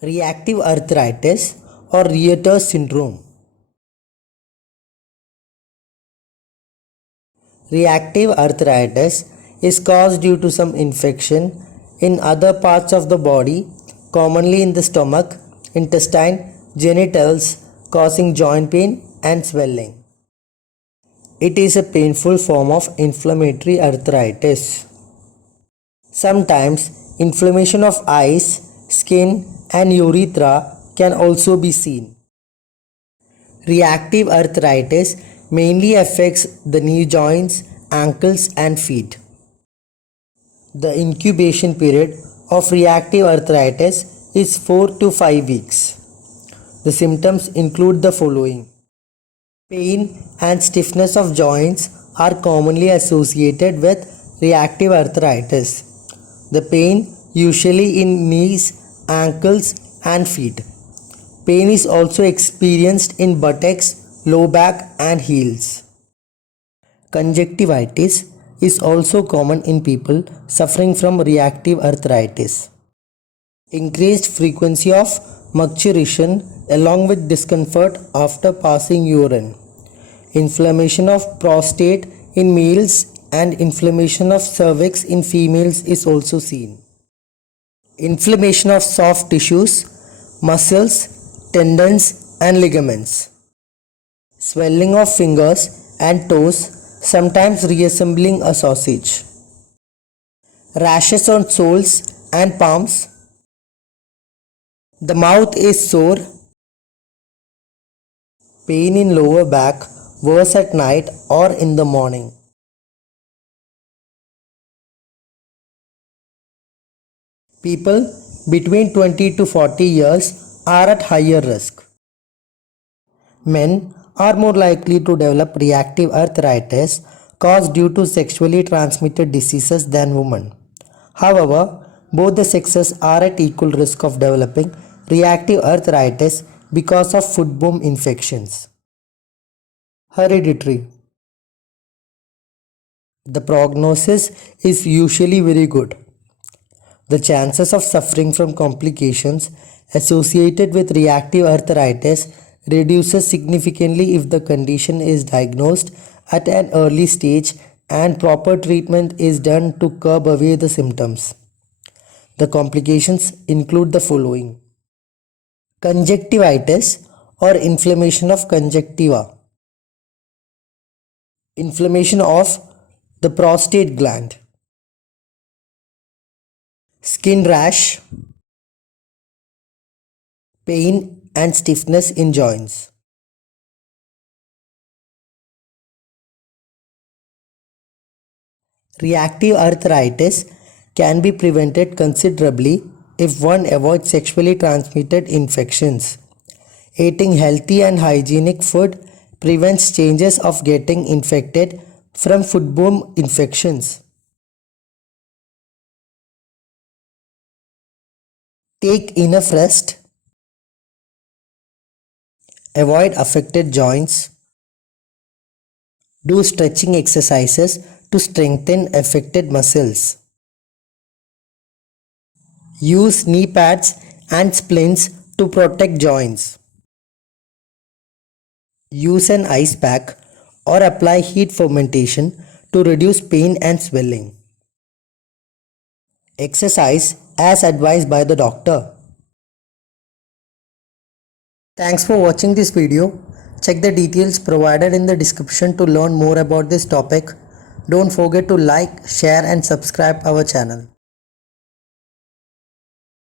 reactive arthritis or Reiter's syndrome. Reactive arthritis is caused due to some infection in other parts of the body, commonly in the stomach, intestine, genitals, causing joint pain and swelling. It is a painful form of inflammatory arthritis. Sometimes inflammation of eyes, skin and urethra can also be seen. Reactive arthritis mainly affects the knee joints, ankles and feet. The incubation period of reactive arthritis is 4 to 5 weeks. The symptoms include the following. Pain and stiffness of joints are commonly associated with reactive arthritis. The pain usually in knees, ankles and feet. Pain is also experienced in buttocks, low back and heels. Conjunctivitis is also common in people suffering from reactive arthritis. Increased frequency of micturition along with discomfort after passing urine. Inflammation of prostate in males and inflammation of cervix in females is also seen. Inflammation of soft tissues, muscles, tendons and ligaments. Swelling of fingers and toes, sometimes reassembling a sausage. Rashes on soles and palms. The mouth is sore. Pain in lower back, worse at night or in the morning. People between 20 to 40 years are at higher risk. Men are more likely to develop reactive arthritis caused due to sexually transmitted diseases than women. However, both the sexes are at equal risk of developing reactive arthritis because of foodborne infections. Hereditary. The prognosis is usually very good. The chances of suffering from complications associated with reactive arthritis reduces significantly if the condition is diagnosed at an early stage and proper treatment is done to curb away the symptoms. The complications include the following. Conjunctivitis or inflammation of conjunctiva. Inflammation of the prostate gland. Skin rash. Pain and stiffness in joints. Reactive arthritis can be prevented considerably if one avoids sexually transmitted infections. Eating healthy and hygienic food prevents chances of getting infected from foodborne infections. Take enough rest. Avoid affected joints. Do stretching exercises to strengthen affected muscles. Use knee pads and splints to protect joints. Use an ice pack or apply heat fermentation to reduce pain and swelling. Exercise as advised by the doctor. Thanks for watching this video. Check the details provided in the description to learn more about this topic. Don't forget to like, share and subscribe our channel.